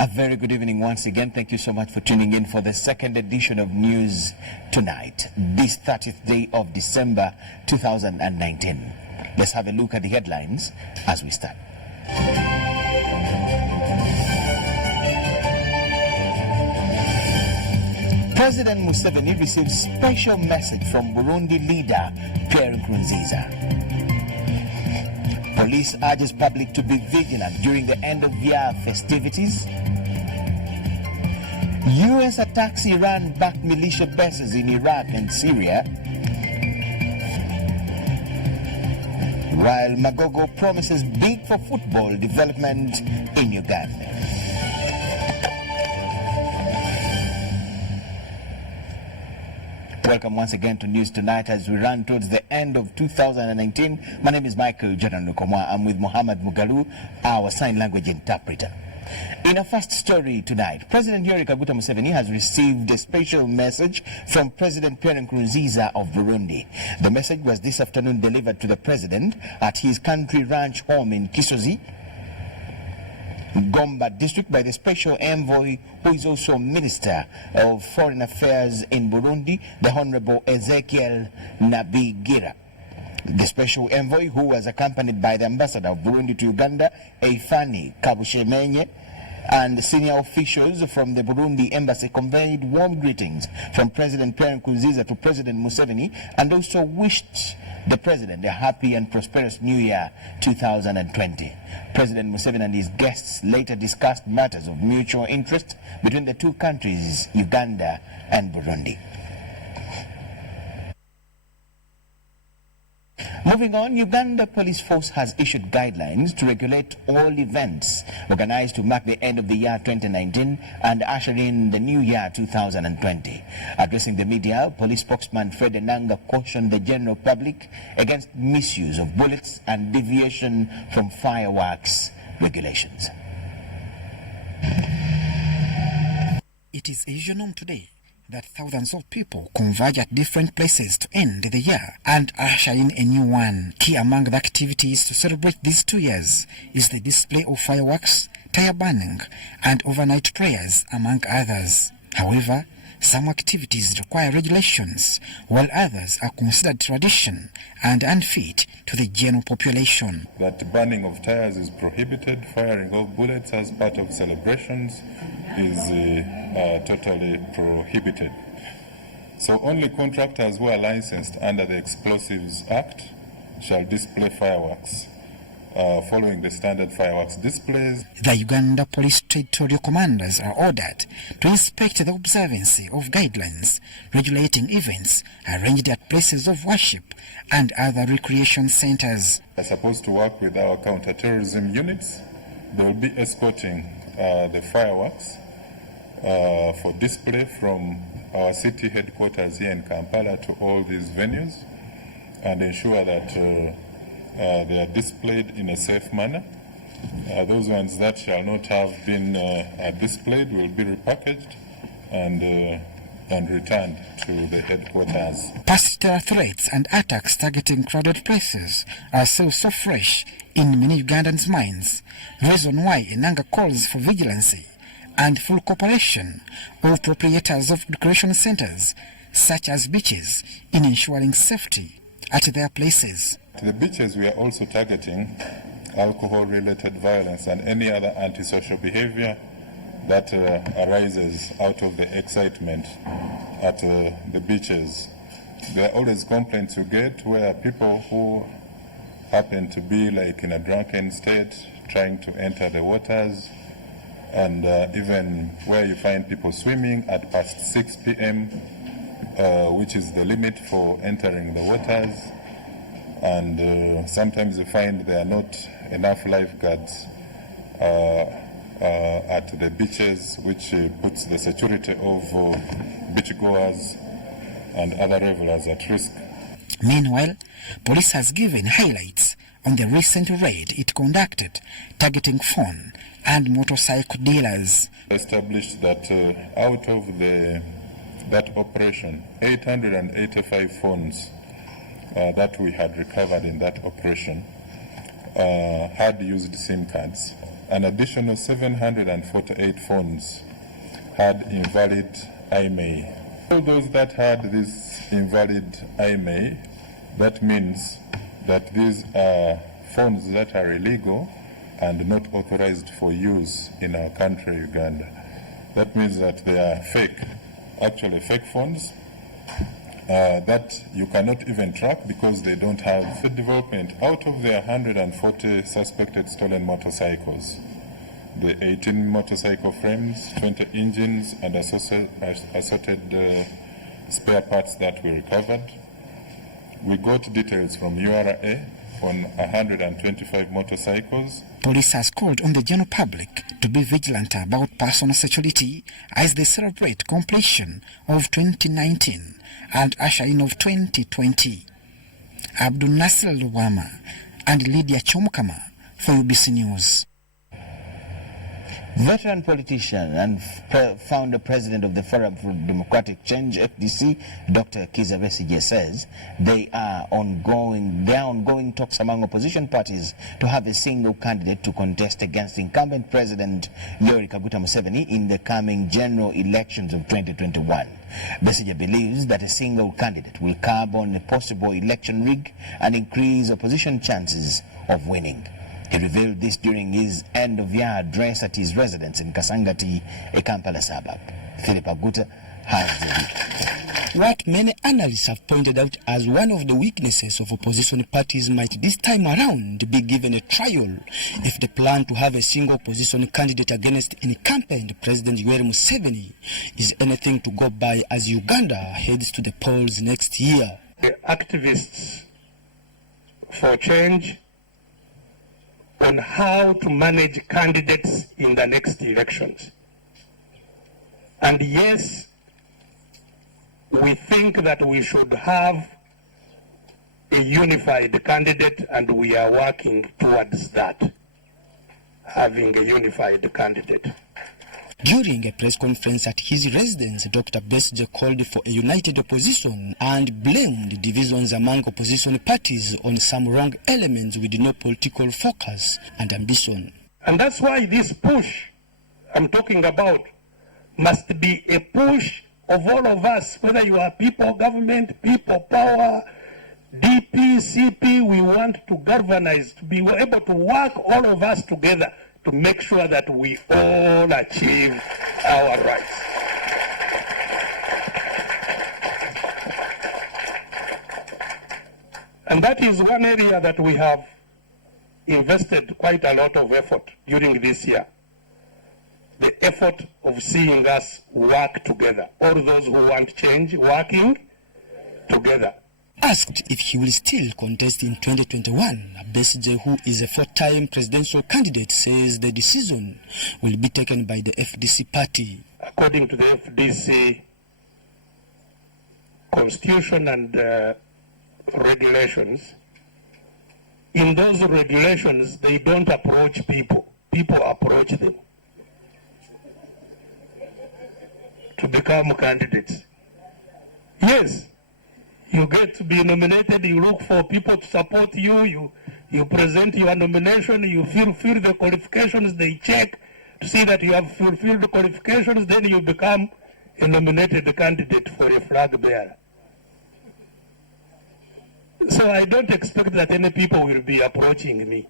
A very good evening once again. Thank you so much for tuning in for the second edition of News Tonight, this 30th day of December 2019. Let's have a look at the headlines as we start. President Museveni received special message from Burundi leader Pierre Nkurunziza. Police urges public to be vigilant during the end-of-year festivities. U.S. attacks Iran-backed militia bases in Iraq and Syria. While Magogo promises big for football development in Uganda. Welcome once again to News Tonight as we run towards the end of 2019. My name is Michael Jordan Lukomwa. I'm with Mohammed Mugalu, our sign language interpreter. In our first story tonight, President Yoweri Kaguta Museveni has received a special message from President Pierre Nkurunziza of Burundi. The message was this afternoon delivered to the president at his country ranch home in Kisozi, Gomba district, by the special envoy who is also Minister of Foreign Affairs in Burundi, the Honorable Ezekiel Nabigira. The special envoy, who was accompanied by the ambassador of Burundi to Uganda, Eifani Kabushemenye, and senior officials from the Burundi embassy, conveyed warm greetings from President Pierre Nkurunziza to President Museveni and also wished the president a happy and prosperous New Year 2020. President Museveni and his guests later discussed matters of mutual interest between the two countries, Uganda and Burundi. Moving on, Uganda Police Force has issued guidelines to regulate all events organized to mark the end of the year 2019 and usher in the new year 2020. Addressing the media, police spokesman Fred Enanga cautioned the general public against misuse of bullets and deviation from fireworks regulations. It is Asian norm today that thousands of people converge at different places to end the year and usher in a new one. Key among the activities to celebrate these 2 years is the display of fireworks, tire burning, and overnight prayers, among others. However, some activities require regulations, while others are considered tradition and unfit to the general population. That burning of tires is prohibited, firing of bullets as part of celebrations is totally prohibited. So only contractors who are licensed under the Explosives Act shall display fireworks following the standard fireworks displays. The Uganda Police Territorial Commanders are ordered to inspect the observance of guidelines regulating events arranged at places of worship and other recreation centers. We are supposed to work with our counter-terrorism units. They will be escorting the fireworks for display from our city headquarters here in Kampala to all these venues and ensure that they are displayed in a safe manner. Those ones that shall not have been displayed will be repackaged and returned to the headquarters. Past terror threats and attacks targeting crowded places are still so fresh in many Ugandans' minds, reason why Enanga calls for vigilancy and full cooperation of proprietors of recreation centers, such as beaches, in ensuring safety at their places. To the beaches, we are also targeting alcohol-related violence and any other antisocial behavior that arises out of the excitement at the beaches. There are always complaints you get where people who happen to be like in a drunken state trying to enter the waters, and even where you find people swimming at past 6 p.m., which is the limit for entering the waters. And sometimes you find there are not enough lifeguards at the beaches, which puts the security of beachgoers and other revelers at risk. Meanwhile, police has given highlights on the recent raid it conducted targeting phone and motorcycle dealers. Established that out of that operation, 885 phones that we had recovered in that operation had used SIM cards an additional 748 phones had invalid IMEI. All those that had this invalid IMEI, that means that these are phones that are illegal and not authorized for use in our country, Uganda. That means that they are fake, actually fake phones that you cannot even track because they don't have the development. Out of the 140 suspected stolen motorcycles, the 18 motorcycle frames, 20 engines, and assorted spare parts that we recovered. We got details from URA on 125 motorcycles. Police has called on the general public to be vigilant about personal security as they celebrate completion of 2019 and usher in of 2020. Abdul Nasser Luwama and Lydia Chomkama for UBC News. Veteran politician and founder president of the Forum for Democratic Change, FDC, Dr. Kizza Besigye says there are ongoing talks among opposition parties to have a single candidate to contest against incumbent President Yoweri Kaguta Museveni in the coming general elections of 2021. Besigye believes that a single candidate will curb on a possible election rig and increase opposition chances of winning. He revealed this during his end-of-year address at his residence in Kasangati, a Kampala suburb. Philip Aguta has the report. What many analysts have pointed out as one of the weaknesses of opposition parties might this time around be given a trial if the plan to have a single opposition candidate against incumbent President Yoweri Museveni is anything to go by as Uganda heads to the polls next year. The activists for change on how to manage candidates in the next elections. And yes, we think that we should have a unified candidate, and we are working towards that, having a unified candidate. During a press conference at his residence, Dr. Besigye called for a united opposition and blamed divisions among opposition parties on some wrong elements with no political focus and ambition. And that's why this push I'm talking about must be a push of all of us, whether you are people, government, people, power, DP, CP. We want to galvanize, to be able to work all of us together to make sure that we all achieve our rights. And that is one area that we have invested quite a lot of effort during this year. The effort of seeing us work together. All those who want change, working together. Asked if he will still contest in 2021, Besigye, who is a four-time presidential candidate, says the decision will be taken by the FDC party. According to the FDC constitution and regulations, in those regulations, they don't approach people. People approach them to become candidates. Yes. You get to be nominated, you look for people to support you, you present your nomination, you fulfill the qualifications, they check to see that you have fulfilled the qualifications, then you become a nominated candidate for a flag bearer. So I don't expect that any people will be approaching me.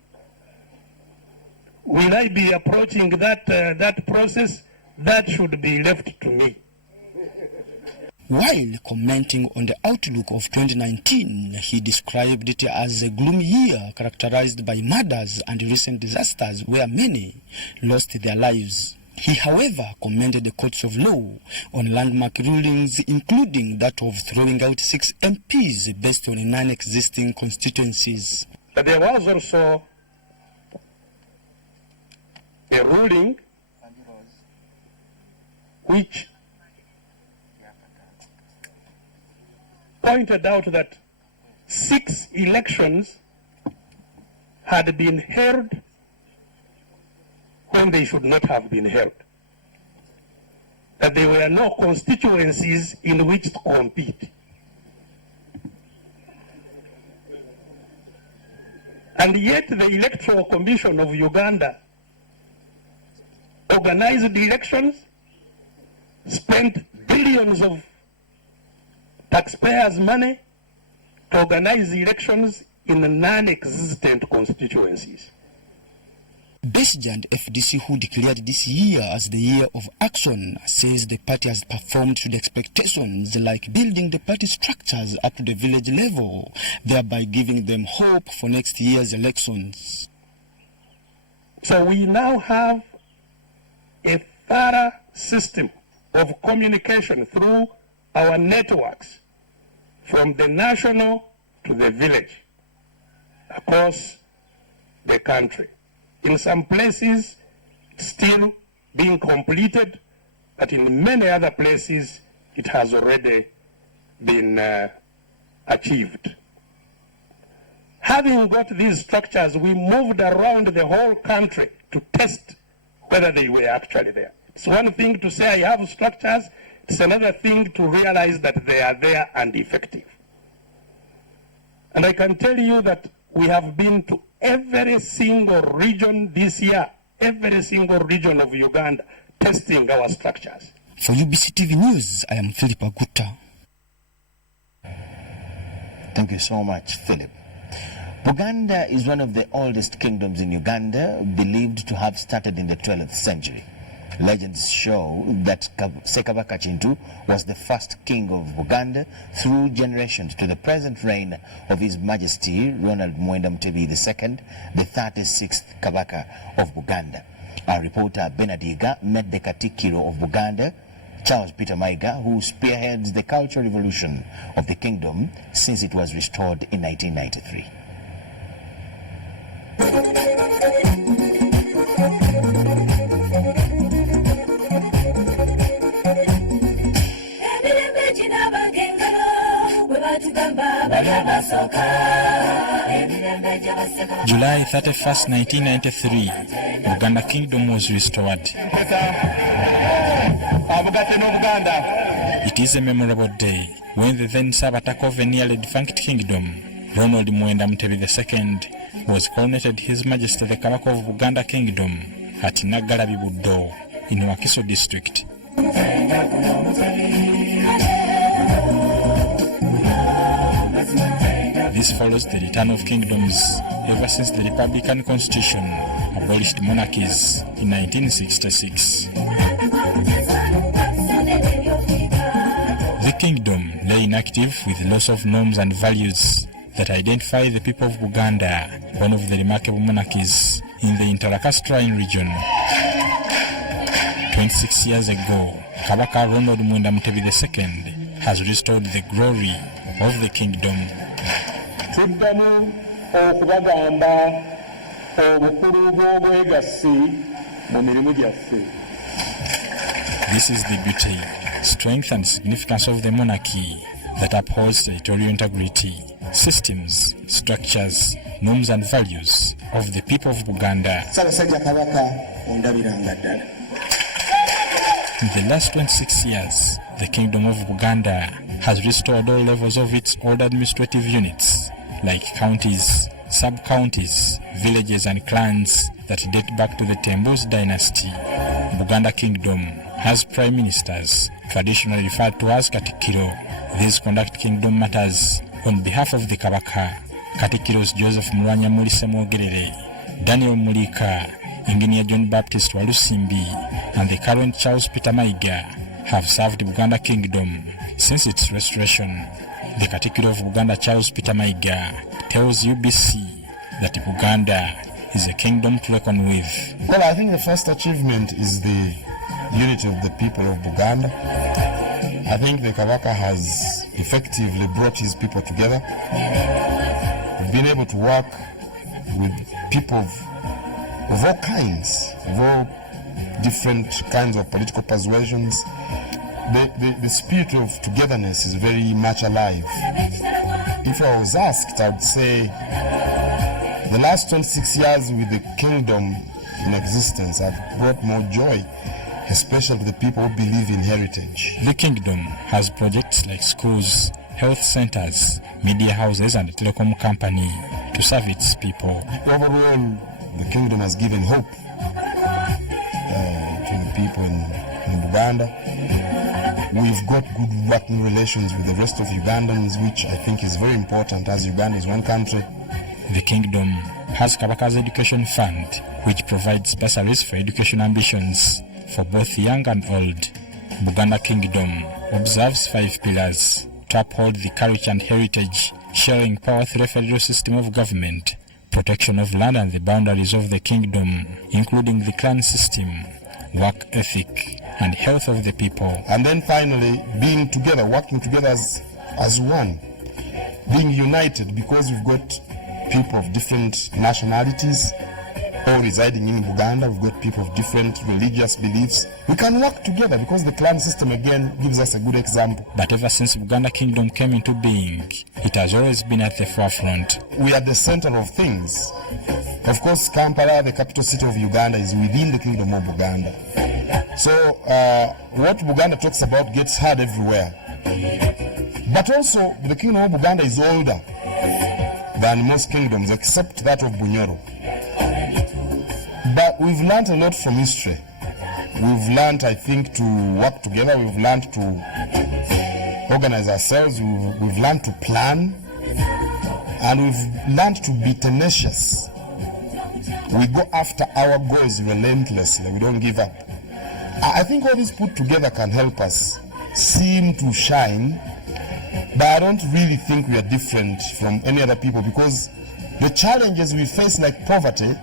Will I be approaching that process? That should be left to me. While commenting on the outlook of 2019, he described it as a gloomy year characterized by murders and recent disasters where many lost their lives. He, however, commended the courts of law on landmark rulings, including that of throwing out 6 MPs based on non-existing constituencies. But there was also a ruling which pointed out that 6 elections had been held when they should not have been held. That there were no constituencies in which to compete. And yet the Electoral Commission of Uganda organized elections, spent billions of taxpayers' money to organize elections in non-existent constituencies. Besigye and FDC, who declared this year as the year of action, says the party has performed to the expectations, like building the party structures up to the village level, thereby giving them hope for next year's elections. So we now have a thorough system of communication through our networks from the national to the village across the country. In some places, still being completed, but in many other places, it has already been achieved. Having got these structures, we moved around the whole country to test whether they were actually there. It's one thing to say I have structures, it's another thing to realize that they are there and effective. And I can tell you that we have been to every single region this year, every single region of Uganda, testing our structures. For UBC TV News, I am Philip Aguta. Thank you so much, Philip. Buganda is one of the oldest kingdoms in Uganda, believed to have started in the 12th century. Legends show that Ssekabaka Kintu was the first king of Buganda through generations to the present reign of His Majesty Ronald Muwenda Mutebi II, the 36th Kabaka of Buganda. Our reporter Benadiga met the Katikiro of Buganda, Charles Peter Maiga, who spearheads the cultural revolution of the kingdom since it was restored in 1993. July 31st, 1993, Uganda Kingdom was restored. It is a memorable day when the then Sabataka of a nearly defunct kingdom, Ronald Muwenda Mutebi II, was coronated His Majesty the Kabaka of Buganda Kingdom at Nagalabi Buddo in Wakiso district. This follows the return of kingdoms ever since the Republican Constitution abolished monarchies in 1966. The kingdom lay inactive with loss of norms and values that identify the people of Buganda, one of the remarkable monarchies in the Interlacustrine region. 26 years ago, Kabaka Ronald Muwenda Mutebi II has restored the glory of the kingdom. Tuddamu okubagamba obukulu bw'obwegassi mu mirimu gyaffe. This is the beauty, strength and significance of the monarchy that upholds territorial integrity, systems, structures, norms and values of the people of Buganda. In the last 26 years, the Kingdom of Buganda has restored all levels of its old administrative units, like counties, sub-counties, villages and clans that date back to the Tembus dynasty. Buganda Kingdom has prime ministers, traditionally referred to as Katikiro. These conduct kingdom matters on behalf of the Kabaka. Katikiros Joseph Mulwanya Mulise Mwogerere, Daniel Mulika, Engineer John Baptist Walusimbi, and the current Charles Peter Maiga have served Buganda Kingdom since its restoration. The Katikiro of Buganda, Charles Peter Maiga, tells UBC that Buganda is a kingdom to reckon with. Well, I think the first achievement is the unity of the people of Buganda. I think the Kabaka has effectively brought his people together. We've been able to work with people of all kinds, of all different kinds of political persuasions. The spirit of togetherness is very much alive. If I was asked, I would say the last 26 years with the kingdom in existence have brought more joy, especially to the people who believe in heritage. The kingdom has projects like schools, health centers, media houses and a telecom company to serve its people. Overall, the kingdom has given hope people in Uganda. We've got good working relations with the rest of Ugandans, which I think is very important, as Uganda is one country. The kingdom has Kabaka's Education Fund, which provides bursaries for education ambitions for both young and old. Buganda Kingdom observes 5 pillars to uphold the culture and heritage, sharing power through a federal system of government, protection of land and the boundaries of the kingdom, including the clan system, work ethic, and health of the people. And then finally, being together, working together as one, being united, because we've got people of different nationalities all residing in Uganda. We've got people of different religious beliefs. We can work together because the clan system again gives us a good example. But ever since Buganda Kingdom came into being, it has always been at the forefront. We are the center of things. Of course, Kampala, the capital city of Uganda, is within the Kingdom of Buganda. So what Buganda talks about gets heard everywhere. But also, the Kingdom of Buganda is older than most kingdoms, except that of Bunyoro. But we've learned a lot from history. We've learned, I think, to work together. We've learned to organize ourselves. We've learned to plan. And we've learned to be tenacious. We go after our goals relentlessly. We don't give up. I think all this put together can help us seem to shine. But I don't really think we are different from any other people, because the challenges we face, like poverty,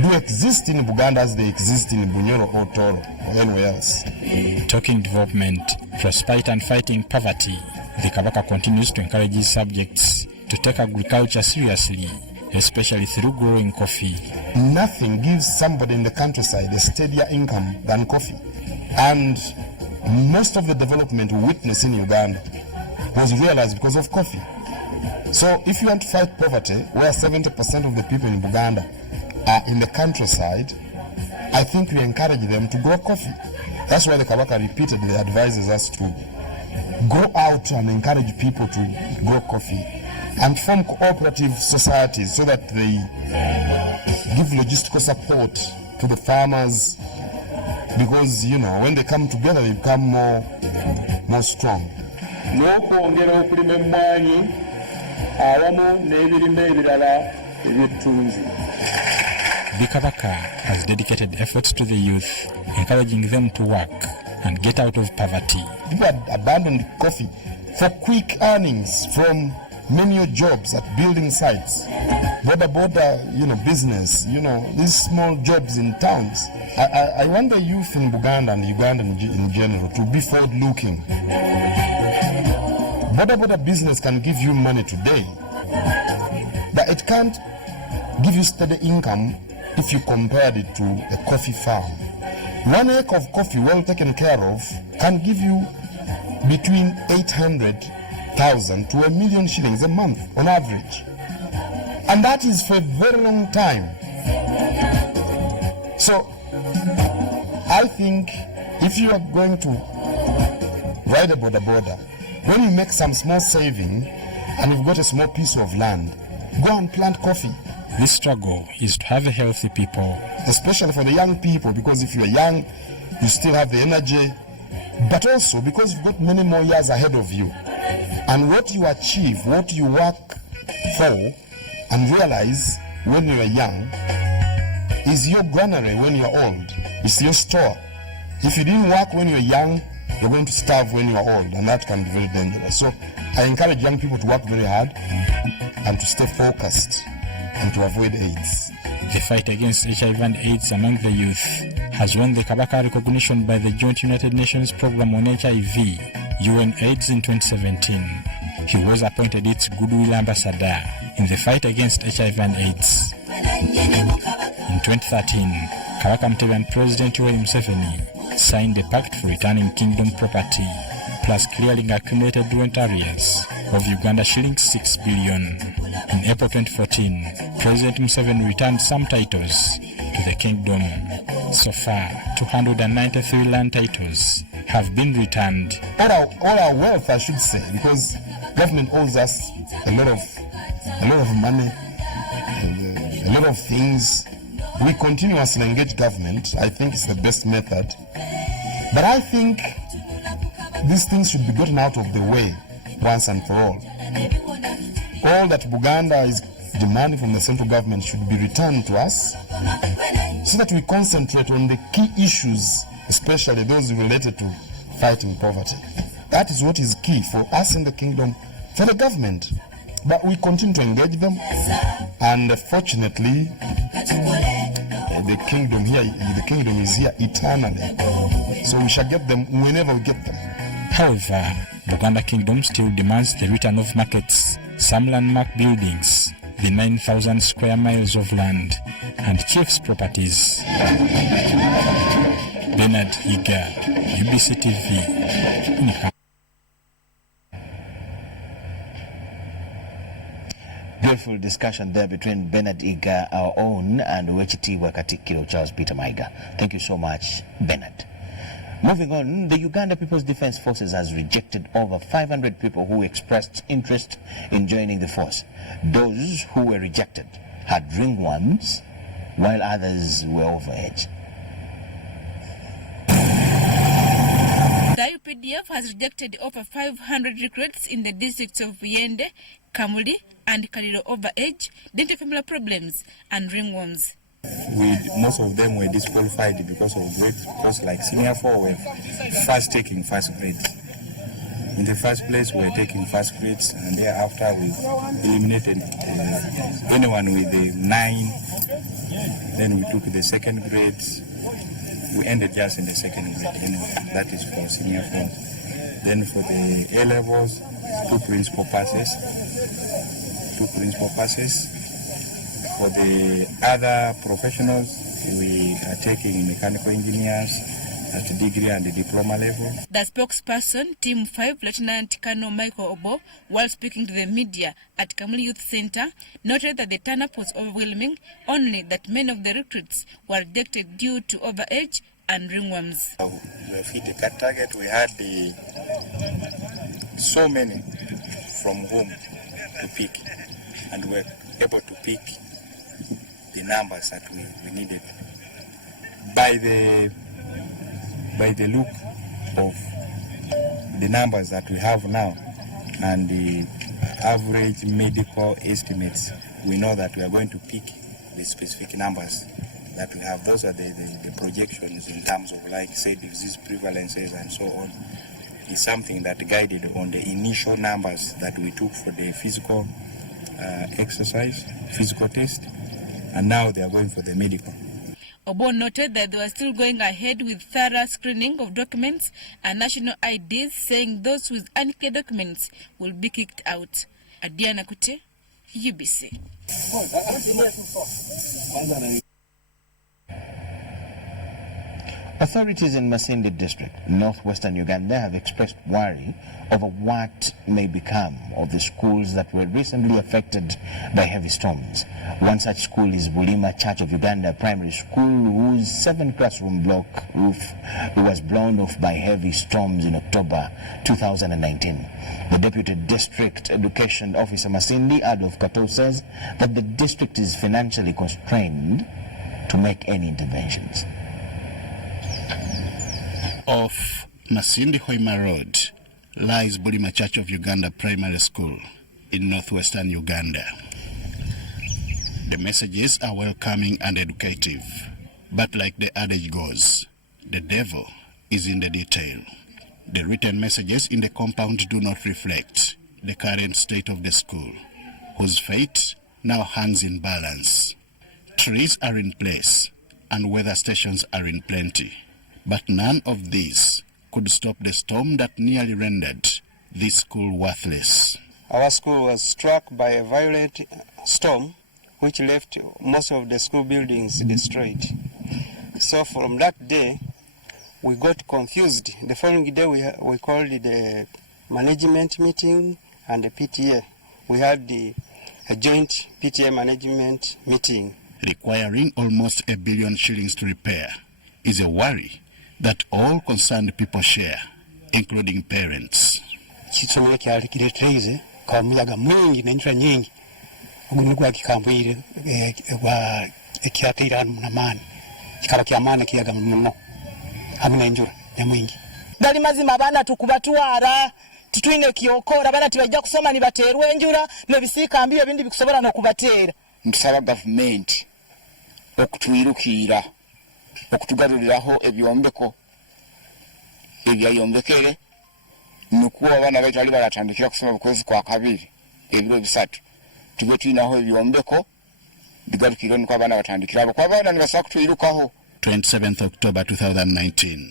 do exist in Buganda as they exist in Bunyoro or Toro or anywhere else. Talking development, prosperity and fighting poverty, the Kabaka continues to encourage his subjects to take agriculture seriously, especially through growing coffee. Nothing gives somebody in the countryside a steadier income than coffee. And most of the development we witness in Uganda was realized because of coffee. So if you want to fight poverty, where 70% of the people in Uganda are in the countryside, I think we encourage them to grow coffee. That's why the Kabaka repeatedly advises us to go out and encourage people to grow coffee and form cooperative societies so that they give logistical support to the farmers, because, you know, when they come together, they become more strong. N'okwongera okulima emmwanyi awamu n'ebirime ebirala eby'ettunzi. The Kabaka has dedicated efforts to the youth, encouraging them to work and get out of poverty. People had abandoned coffee for quick earnings from menial jobs at building sites, border, business, these small jobs in towns. I want the youth in Buganda and Uganda in general to be forward-looking. Border business can give you money today, but it can't give you steady income if you compared it to a coffee farm. 1 acre of coffee well taken care of can give you between 800,000 to 1 million shillings a month on average. And that is for a very long time. So I think if you are going to ride a border, when you make some small saving and you've got a small piece of land, go and plant coffee. This struggle is to have a healthy people. Especially for the young people, because if you're young, you still have the energy, but also because you've got many more years ahead of you. And what you achieve, what you work for and realize when you're young is your granary when you're old. It's your store. If you didn't work when you're young, you're going to starve when you're old, and that can be very dangerous. So I encourage young people to work very hard and to stay focused and to avoid AIDS. The fight against HIV and AIDS among the youth has won the Kabaka recognition by the Joint United Nations Programme on HIV, UNAIDS, in 2017. He was appointed its Goodwill Ambassador in the fight against HIV and AIDS. In 2013, Kabaka Mutebi President Yoweri Museveni signed a pact for returning kingdom property, plus clearing accumulated rent arrears of Uganda shillings 6 billion. In April 2014, President Museveni returned some titles to the kingdom. So far, 293 land titles have been returned. All our wealth, I should say, because government owes us a lot of money, and a lot of things. we continuously engage government. I think it's the best method. But I think these things should be gotten out of the way once and for all. All that Buganda is demanding from the central government should be returned to us so that we concentrate on the key issues, especially those related to fighting poverty. That is what is key for us in the kingdom, for the government. But we continue to engage them, and fortunately, the kingdom is here eternally. So we shall get them whenever we get them. However, Buganda Kingdom still demands the return of markets, some landmark buildings, the 9,000 square miles of land, and chief's properties. Bernard Iga, UBC TV. Beautiful discussion there between Bernard Iga, our own, and Wechiti Wakatikilo Charles Peter Maiga. Thank you so much, Bernard. Moving on, the Uganda People's Defense Forces has rejected over 500 people who expressed interest in joining the force. Those who were rejected had ringworms, while others were overage. The UPDF has rejected over 500 recruits in the districts of Yende, Kamuli, and Kalilo over age, dental family problems, and ringworms. Most of them were disqualified because of grades, because like senior 4 were taking first grades. In the first place, we were taking first grades, and thereafter we eliminated anyone with the 9. Then we took the second grades. We ended just in the second grade. Anyway, that is for senior 4. Then for the A levels, 2 principal passes. For the other professionals, we are taking mechanical engineers at the degree and the diploma level. The spokesperson, Team 5, Lieutenant Colonel Michael Obo, while speaking to the media at Kamuli Youth Center, noted that the turn-up was overwhelming, only that many of the recruits were rejected due to overage and ringworms. We have hit the target. We had so many from whom to pick, and we were able to pick the numbers that we needed. By the look of the numbers that we have now and the average medical estimates, we know that we are going to pick the specific numbers that we have. Those are the projections in terms of, like, say, disease prevalences and so on. Is something that guided on the initial numbers that we took for the physical exercise, physical test, and now they are going for the medical. Obo noted that they were still going ahead with thorough screening of documents and national IDs, saying those with unclear documents will be kicked out. Adiana Kute, UBC. Authorities in Masindi district, northwestern Uganda, have expressed worry over what may become of the schools that were recently affected by heavy storms. One such school is Bulima Church of Uganda Primary School, whose 7-classroom block roof was blown off by heavy storms in October 2019. The Deputy District Education Officer Masindi, Adolf Kato, says that the district is financially constrained to make any interventions. Off Masindi Hoima Road lies Bulima Church of Uganda Primary School in northwestern Uganda. The messages are welcoming and educative, but like the adage goes, the devil is in the detail. The written messages in the compound do not reflect the current state of the school, whose fate now hangs in balance. Trees are in place and weather stations are in plenty. But none of these could stop the storm that nearly rendered this school worthless. Our school was struck by a violent storm which left most of the school buildings destroyed. So from that day, we got confused. The following day, we called the management meeting and the PTA. We had a joint PTA management meeting. Requiring almost 1 billion shillings to repair is a worry that all concerned people share, including parents. Kisomero kyali kiretreze kwa muyaga mwingi n'enjura nyingi ogunugwa kikambwire kwa ekyatera munamani kikaba kyamaana kiyaga muno hamuna enjura nyamwingi gali mazima abaana tukubatwara tutwine kiokora abana tibajja kusoma ni baterwa enjura nebisiika mbiyo ebindi bikusobola n'okubateera. Ntusaba gavumenti okutwirukira okutugaruriraho ebyombeko ebyayombekere nukuwa abana baitu bali baratandikira kusoma bukwezi kwa kabiri ebiro bisatu tube tuyinaho ebyombeko bigarukire nuko abana batandikira abo kwa abana nibasaba kutwirukaho. 27th October 2019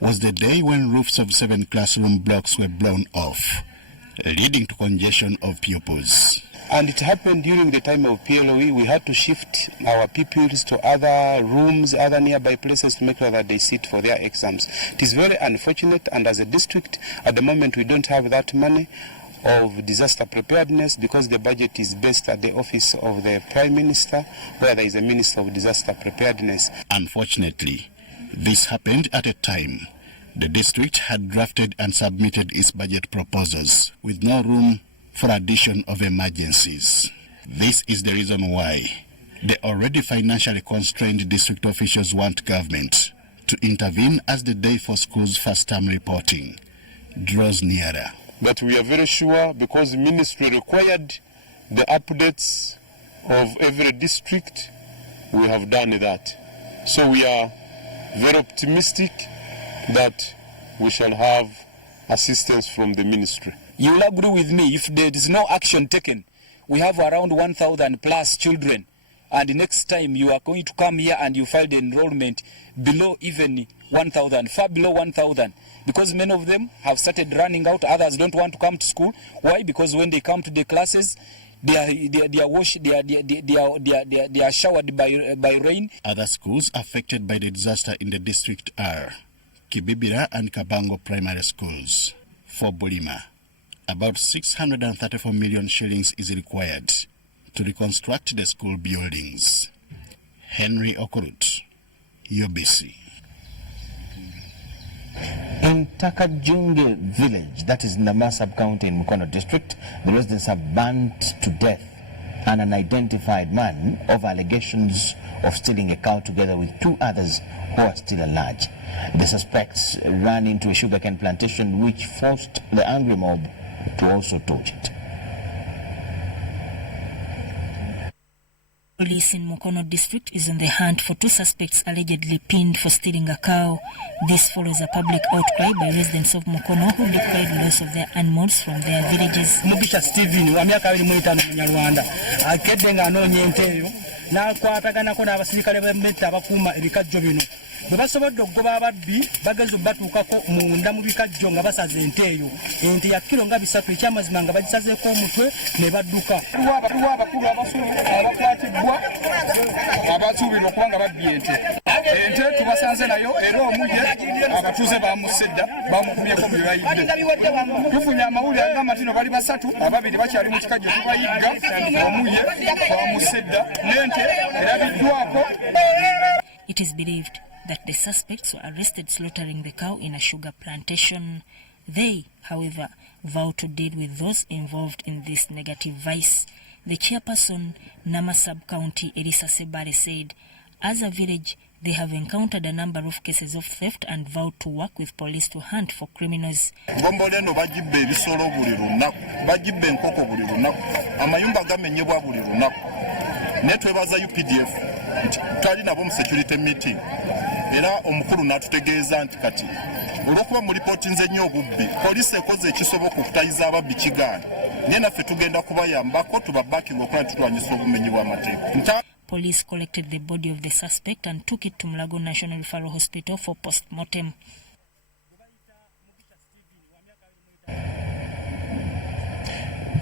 was the day when roofs of 7 classroom blocks were blown off, leading to congestion of pupils. And it happened during the time of PLOE. We had to shift our pupils to other rooms, other nearby places to make sure that they sit for their exams. It is very unfortunate, and as a district, at the moment we don't have that money of disaster preparedness because the budget is based at the office of the Prime Minister, where there is a Minister of Disaster Preparedness. Unfortunately, this happened at a time the district had drafted and submitted its budget proposals with no room for addition of emergencies. This is the reason why the already financially constrained district officials want government to intervene as the day for schools' first-term reporting draws nearer. But we are very sure, because the ministry required the updates of every district, we have done that. So we are very optimistic that we shall have assistance from the ministry. You will agree with me, if there is no action taken, we have around 1,000 plus children, and next time you are going to come here and you file the enrollment below even 1,000, far below 1,000, because many of them have started running out. Others don't want to come to school. Why? Because when they come to the classes, they are showered by rain. Other schools affected by the disaster in the district are Kibibira and Kabango primary schools. For Bulima, about 634 million shillings is required to reconstruct the school buildings. Henry Okorut, UBC. In Takajunge village, that is Nama sub-county in Mukono district, the residents have burnt to death an unidentified man over allegations of stealing a cow together with two others who are still alleged. The suspects ran into a sugarcane plantation which forced the angry mob to also torch it. Police in Mukono district is on the hunt for two suspects allegedly pinned for stealing a cow. This follows a public outcry by residents of Mukono who decried loss of their animals from their villages. Mubisha Steven wa miaka 25 Munyarwanda akedde nga anoonya ente eyo n'akwataganako n'abasirikale b'emmetta abakuuma ebikajjo bino. Bwe basobodde okugoba ababbi bageze batuukako munda mu bikajjo nga basaze ente eyo. Ente ya kilo nga 3 ekyamazima nga bagisazeeko omutwe ne badduka. Waliwo abakulu abakwatibbwa abasuubirwa okubanga babbye ente. Ente tubasanze nayo era omuye abatuuze bamusedda bamukumyeko bye bayidde. Tufunye amawulire agamba nti bali basatu, ababiri bakyali mu kikajjo tubayigga, omuye bamusedda n'ente erabiddwako. It is believed that the suspects were arrested slaughtering the cow in a sugar plantation. They, however, vow to deal with those involved in this negative vice. The chairperson, Nama Sub-County, Elisa Sebare, said, as a village, they have encountered a number of cases of theft and vowed to work with police to hunt for criminals. Gomboleno bagibbe ebisolo buli lunaku, bagibbe enkoko buli lunaku, amayumba gamenyebwa buli lunaku. Ne twebaza UPDF twali nabo mu security meeting era omukulu n'atutegeeza nti kati olw'okuba mu lipooti nze nnyo obubbi poliisi ekoze ekisoboka okutayiza ababbi kigaana naye naffe tugenda kubayambako tubabaakinga okuba tutwanyisa obumenyi bw'amateeka. Police collected the body of the suspect and took it to Mulago National Referral Hospital for post-mortem.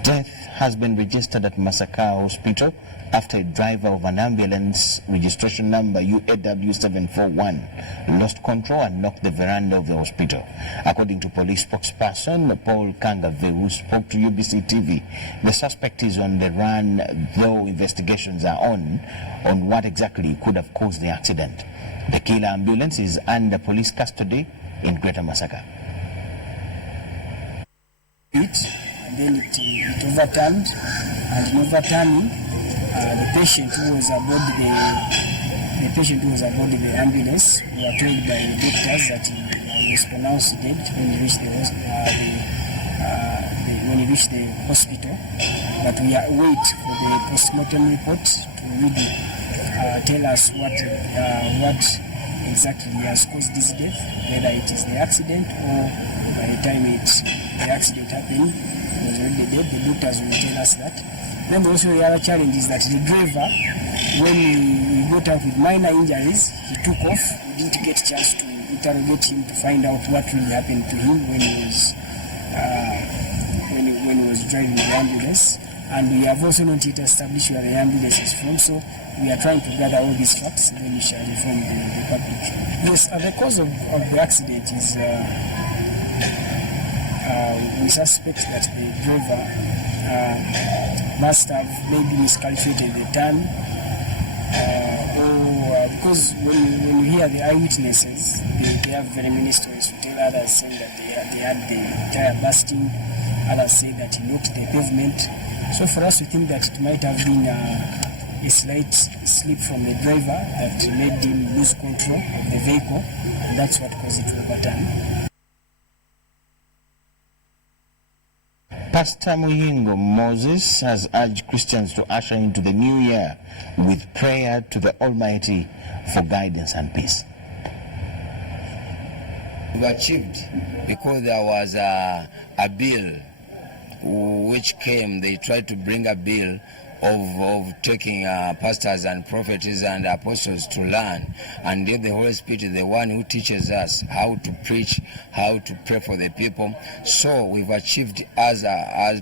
Death has been registered at Masaka Hospital after a driver of an ambulance registration number UAW741 lost control and knocked the veranda of the hospital. According to police spokesperson Paul Kangave, who spoke to UBC TV, the suspect is on the run, though investigations are on what exactly could have caused the accident. The killer ambulance is under police custody in Greater Masaka. Then it overturned, and in overturning, the patient who was aboard the ambulance, we were told by the doctors that he was pronounced dead when he reached the hospital. But we are wait for the postmortem report to really tell us what exactly has caused this death, whether it is the accident or by the time the accident happened, he was already dead. The doctors will tell us that. Then also the other challenge is that the driver, when he got out with minor injuries, he took off. We didn't get a chance to interrogate him to find out what really happened to him when he was driving the ambulance. And we have also not yet established where the ambulance is from, so we are trying to gather all these facts, then we shall inform the public. Yes, the cause of the accident is we suspect that the driver must have maybe miscalculated the turn, or because when you hear the eyewitnesses, they have very many stories to tell. Others saying that they had the tire bursting, others say that he knocked the pavement. So for us, we think that it might have been a slight slip from the driver that made him lose control of the vehicle, and that's what caused it to overturn. Pastor Muyingo Moses has urged Christians to usher into the new year with prayer to the Almighty for guidance and peace. We achieved because there was a bill which came. They tried to bring a bill of taking pastors and prophets and apostles to learn, and yet the Holy Spirit is the one who teaches us how to preach, how to pray for the people. So we've achieved as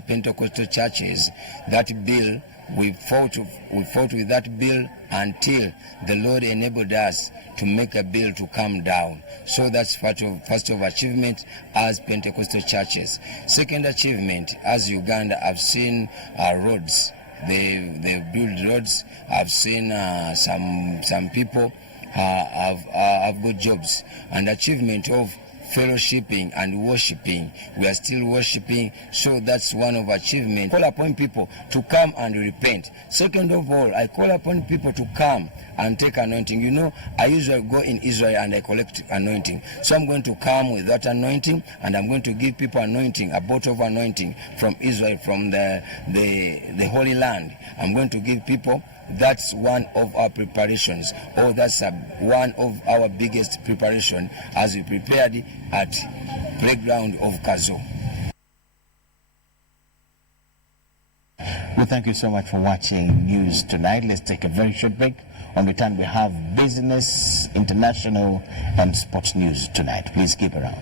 Pentecostal churches that bill. We fought with that bill until the Lord enabled us to make a bill to come down. So that's first of achievement as Pentecostal churches. Second achievement, as Uganda, I've seen roads. They build roads. I've seen some people have got jobs. And achievement of fellowshipping and worshiping. We are still worshiping, so that's one of achievement. Call upon people to come and repent. Second of all, I call upon people to come and take anointing. You know, I usually go in Israel and I collect anointing. So I'm going to come with that anointing, and I'm going to give people anointing, a bottle of anointing from Israel, from the Holy Land. I'm going to give people. That's one of our preparations, or that's one of our biggest preparation as we prepared at playground of Kazo. Well, thank you so much for watching news tonight. Let's take a very short break. On return, we have business, international, and sports news tonight. Please keep around.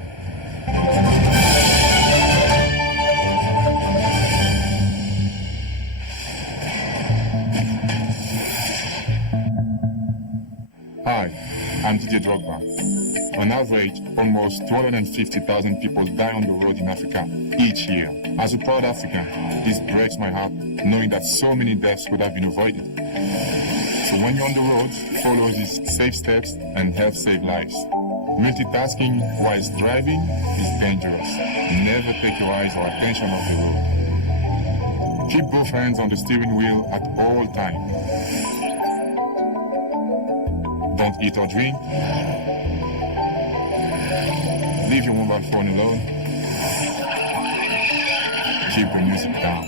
Hi, I'm DJ Drogba. On average, almost 250,000 people die on the road in Africa each year. As a proud African, this breaks my heart knowing that so many deaths could have been avoided. So when you're on the road, follow these safe steps and help save lives. Multitasking whilst driving is dangerous. Never take your eyes or attention off the road. Keep both hands on the steering wheel at all times. Don't eat or drink. Leave your mobile phone alone. Keep the music down.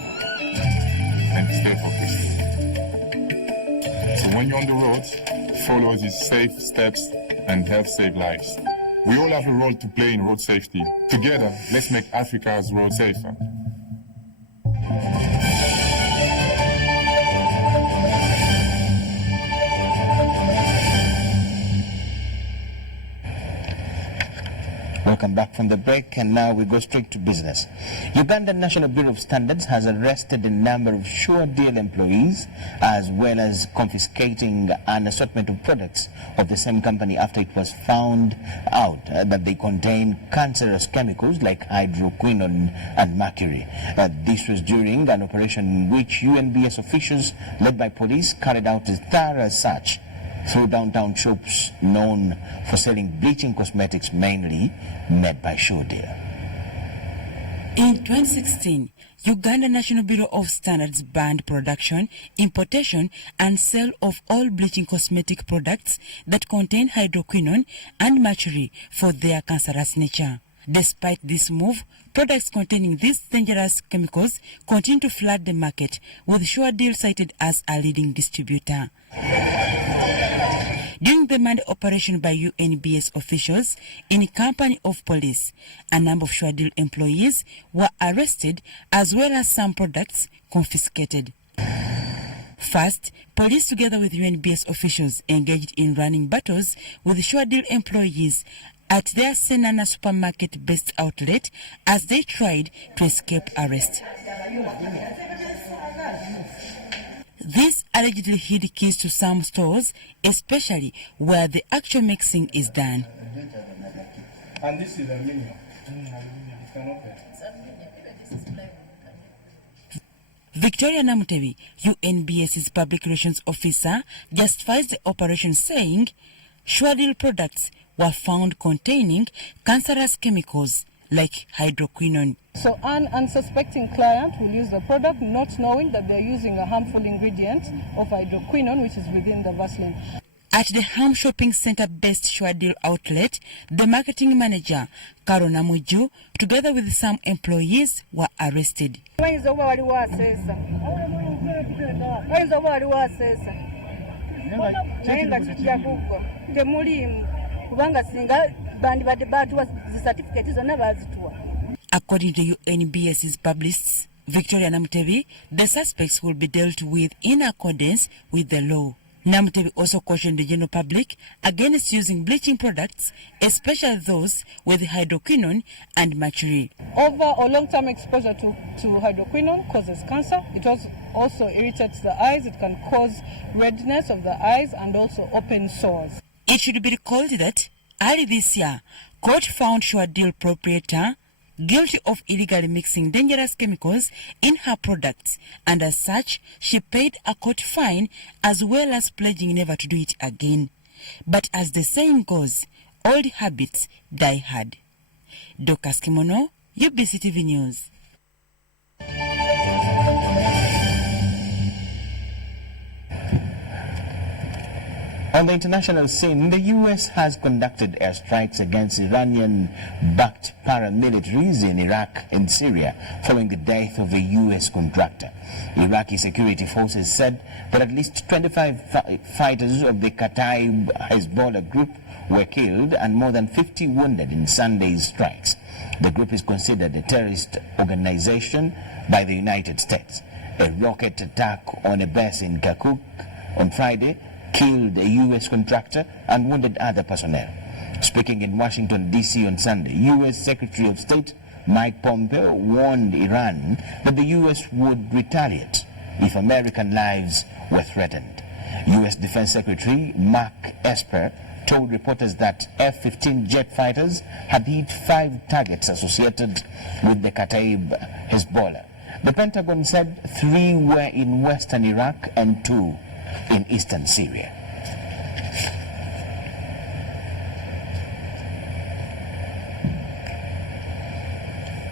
And stay focused. So when you're on the road, follow these safe steps and help save lives. We all have a role to play in road safety. Together, let's make Africa's road safer. Welcome back from the break, and now we go straight to business. Ugandan National Bureau of Standards has arrested a number of Sure Deal employees, as well as confiscating an assortment of products of the same company after it was found out that they contain cancerous chemicals like hydroquinone and mercury. This was during an operation in which UNBS officials, led by police, carried out a thorough search through downtown shops known for selling bleaching cosmetics mainly made by Sure Deal. In 2016, Uganda National Bureau of Standards banned production, importation and sale of all bleaching cosmetic products that contain hydroquinone and mercury for their cancerous nature. Despite this move, products containing these dangerous chemicals continue to flood the market, with Suredeal cited as a leading distributor. During the manned operation by UNBS officials in a company of police, a number of Suredeal employees were arrested as well as some products confiscated. First, police together with UNBS officials engaged in running battles with Suredeal employees at their Senana supermarket-based outlet as they tried to escape arrest. This allegedly hid keys to some stores, especially where the actual mixing is done. And this is aluminium. Victoria Namutebi, UNBS's public relations officer, justifies the operation saying Suredeal products were found containing cancerous chemicals like hydroquinone. So an unsuspecting client will use the product not knowing that they're using a harmful ingredient of hydroquinone which is within the Vaseline. At the Ham Shopping Center-based Suredeal outlet, the marketing manager, Karo Namuju, together with some employees, were arrested. According to UNBS's publicists, Victoria Namutebi, the suspects will be dealt with in accordance with the law. Namutebi also cautioned the general public against using bleaching products, especially those with hydroquinone and mercury. Over or long-term exposure to hydroquinone causes cancer. It also irritates the eyes. It can cause redness of the eyes and also open sores. It should be recalled that early this year, court found Suredeal proprietor guilty of illegally mixing dangerous chemicals in her products, and as such, she paid a court fine as well as pledging never to do it again. But as the saying goes, old habits die hard. Dorcas Kimono, UBC TV News. On the international scene, the U.S. has conducted airstrikes against Iranian-backed paramilitaries in Iraq and Syria following the death of a U.S. contractor. Iraqi security forces said that at least 25 fighters of the Kataib Hezbollah group were killed and more than 50 wounded in Sunday's strikes. The group is considered a terrorist organization by the United States. A rocket attack on a base in Kirkuk on Friday killed a U.S. contractor and wounded other personnel. Speaking in Washington, D.C. on Sunday, U.S. Secretary of State Mike Pompeo warned Iran that the U.S. would retaliate if American lives were threatened. U.S. Defense Secretary Mark Esper told reporters that F-15 jet fighters had hit 5 targets associated with the Kataib Hezbollah. The Pentagon said 3 were in western Iraq and 2 in eastern Syria.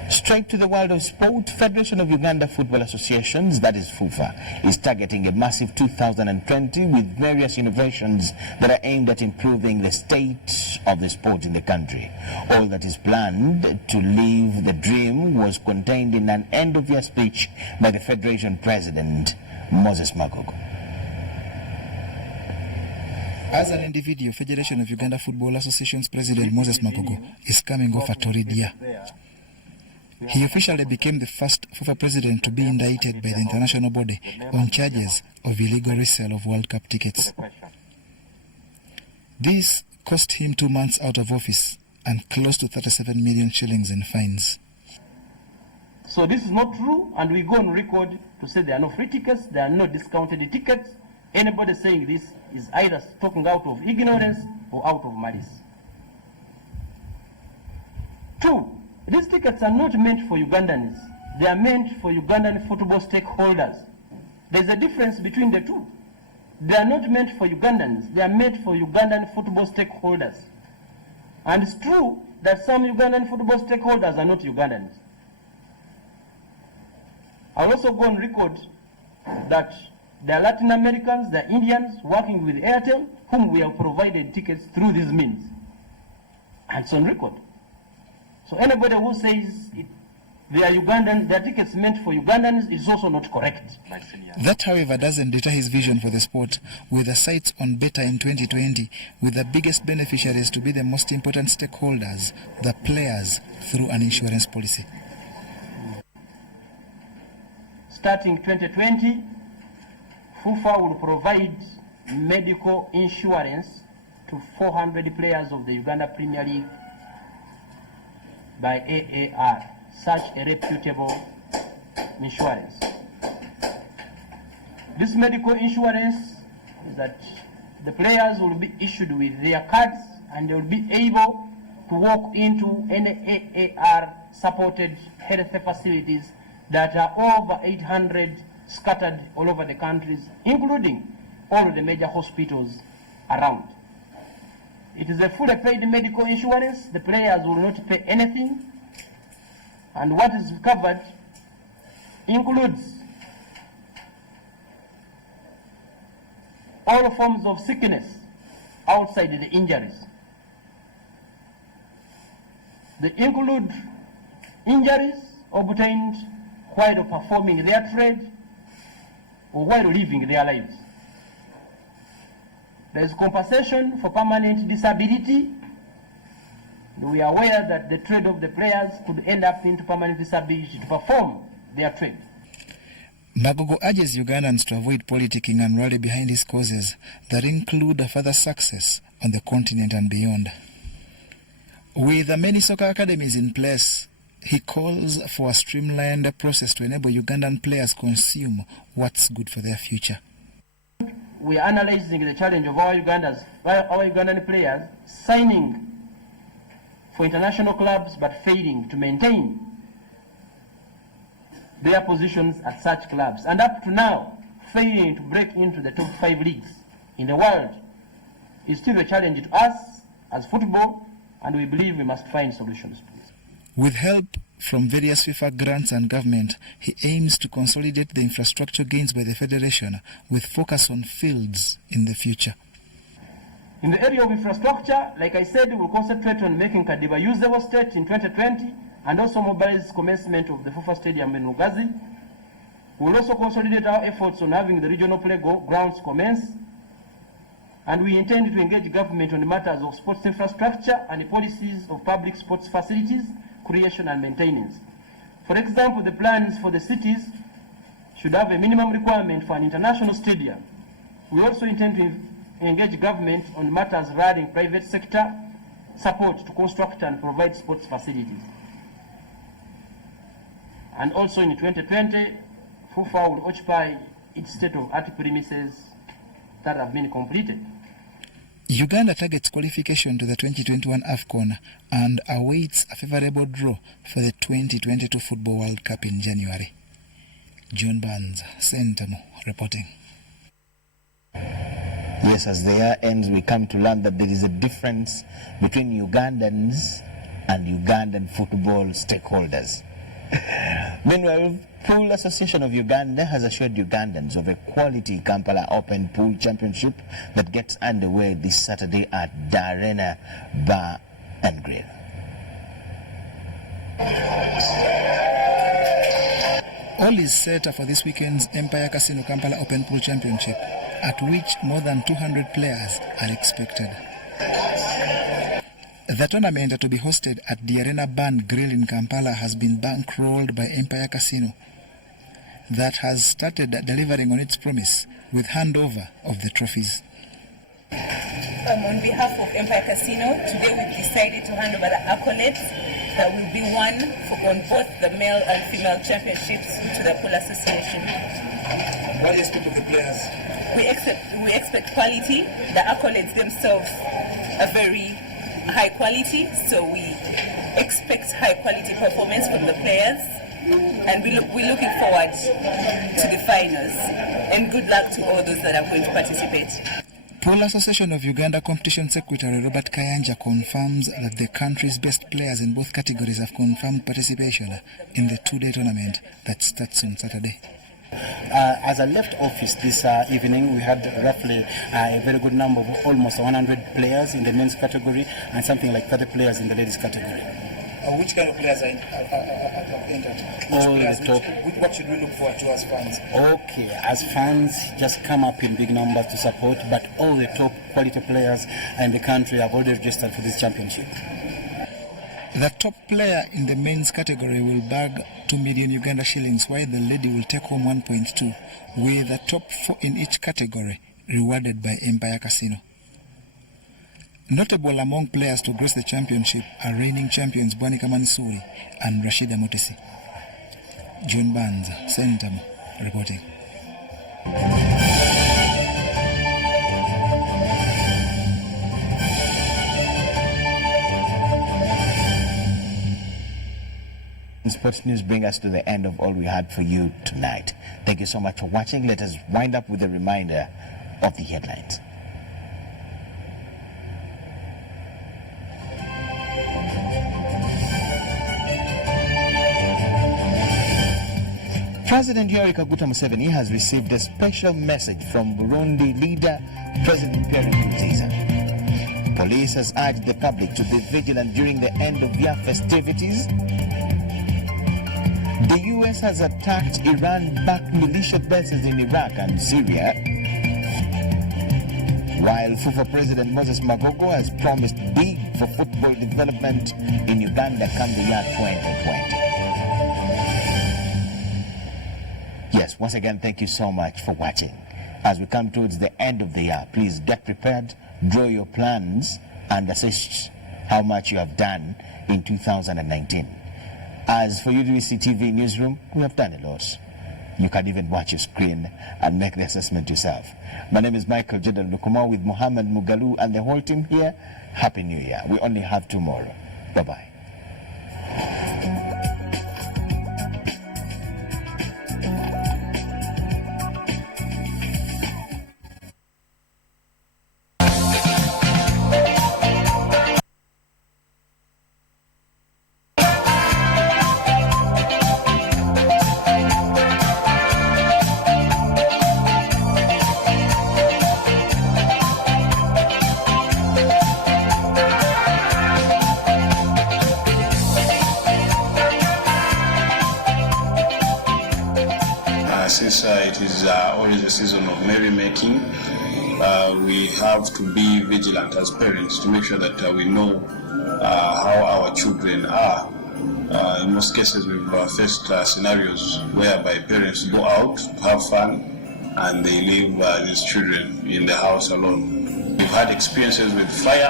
Straight to the world of sport, Federation of Uganda Football Associations, that is FUFA, is targeting a massive 2020 with various innovations that are aimed at improving the state of the sport in the country. All that is planned to live the dream was contained in an end-of-year speech by the Federation President, Moses Magogo. As an individual, Federation of Uganda Football Association's President Moses Magogo is coming off a torrid year. He officially became the first FUFA president to be indicted by the international body on charges of illegal resale of World Cup tickets. This cost him 2 months out of office and close to 37 million shillings in fines. So this is not true, and we go on record to say there are no free tickets, there are no discounted tickets. Anybody saying this is either talking out of ignorance or out of malice. 2, these tickets are not meant for Ugandans. They are meant for Ugandan football stakeholders. There's a difference between the two. They are not meant for Ugandans. They are meant for Ugandan football stakeholders. And it's true that some Ugandan football stakeholders are not Ugandans. I'll also go on record that there are Latin Americans, there are Indians working with Airtel, whom we have provided tickets through these means. And it's on record. So anybody who says they are Ugandan, their tickets meant for Ugandans is also not correct. That, however, doesn't deter his vision for the sport, with the sights on better in 2020, with the biggest beneficiaries to be the most important stakeholders, the players, through an insurance policy. Starting 2020, FIFA will provide medical insurance to 400 players of the Uganda Premier League by AAR, such a reputable insurance. This medical insurance is that the players will be issued with their cards and they will be able to walk into any AAR supported health facilities that are over 800 scattered all over the countries, including all of the major hospitals around. It is a fully paid medical insurance. The players will not pay anything. And what is covered includes all forms of sickness outside the injuries. They include injuries obtained while performing their trade or while living their lives. There is compensation for permanent disability. We are aware that the trade of the players could end up into permanent disability to perform their trade. Magogo urges Ugandans to avoid politicking and rally behind his causes that include further success on the continent and beyond. With many soccer academies in place, he calls for a streamlined process to enable Ugandan players consume what's good for their future. We are analyzing the challenge of our Ugandan players signing for international clubs but failing to maintain their positions at such clubs, and up to now failing to break into the top 5 leagues in the world is still a challenge to us as football, and we believe we must find solutions. With help from various FIFA grants and government, he aims to consolidate the infrastructure gains by the Federation with focus on fields in the future. In the area of infrastructure, like I said, we will concentrate on making Kadiba usable state in 2020 and also mobilize commencement of the FIFA Stadium in Lugazi. We will also consolidate our efforts on having the regional playgrounds commence, and we intend to engage government on matters of sports infrastructure and the policies of public sports facilities, creation and maintenance. For example, the plans for the cities should have a minimum requirement for an international stadium. We also intend to engage government on matters regarding private sector support to construct and provide sports facilities. And also in 2020, FIFA will occupy its state-of-art premises that have been completed. Uganda targets qualification to the 2021 AFCON and awaits a favourable draw for the 2022 Football World Cup in January. John Barnes, Sentamo, reporting. Yes, as the year ends, we come to learn that there is a difference between Ugandans and Ugandan football stakeholders. Meanwhile, Pool Association of Uganda has assured Ugandans of a quality Kampala Open Pool Championship that gets underway this Saturday at the Arena Bar and Grill. All is set for this weekend's Empire Casino Kampala Open Pool Championship, at which more than 200 players are expected. The tournament to be hosted at the Arena Band Grill in Kampala has been bankrolled by Empire Casino, that has started delivering on its promise with handover of the trophies. On behalf of Empire Casino, today we've decided to hand over the accolades that will be won on both the male and female championships to the Pool Association. What do you speak of the players? We expect quality. The accolades themselves are very high quality, so we expect high quality performance from the players, and we're looking forward to the finals, and good luck to all those that are going to participate. Pool Association of Uganda Competition Secretary Robert Kayanja confirms that the country's best players in both categories have confirmed participation in the two-day tournament that starts on Saturday. As I left office this evening, we had roughly a very good number of almost 100 players in the men's category and something like 30 players in the ladies category. Which kind of players are entered? What should we look forward to as fans? Okay, as fans, just come up in big numbers to support, but all the top quality players in the country have already registered for this championship. The top player in the men's category will bag 2 million Uganda shillings, while the lady will take home 1.2, with the top 4 in each category rewarded by Empire Casino. Notable among players to grace the championship are reigning champions Bwanika Mansuri and Rashida Motesi. John Barnes, Centum, reporting. Sports news bring us to the end of all we had for you tonight. Thank you so much for watching. Let us wind up with a reminder of the headlines. President Yoweri Kaguta Museveni has received a special message from Burundi leader President Pierre Nkurunziza. Police has urged the public to be vigilant during the end-of-year festivities. The U.S. has attacked Iran-backed militia bases in Iraq and Syria, while FUFA President Moses Magogo has promised big for football development in Uganda come the year 2020. Yes, once again, thank you so much for watching. As we come towards the end of the year, please get prepared, draw your plans, and assess how much you have done in 2019. As for UBC TV Newsroom, we have done a lot. You can even watch your screen and make the assessment yourself. My name is Michael Jordan Lukuma with Muhammad Mugalu and the whole team here. Happy New Year. We only have tomorrow. Bye-bye. Since it is always a season of merrymaking, we have to be vigilant as parents to make sure that we know how our children are. In most cases, we've faced scenarios whereby parents go out to have fun and they leave these children in the house alone. We've had experiences with fire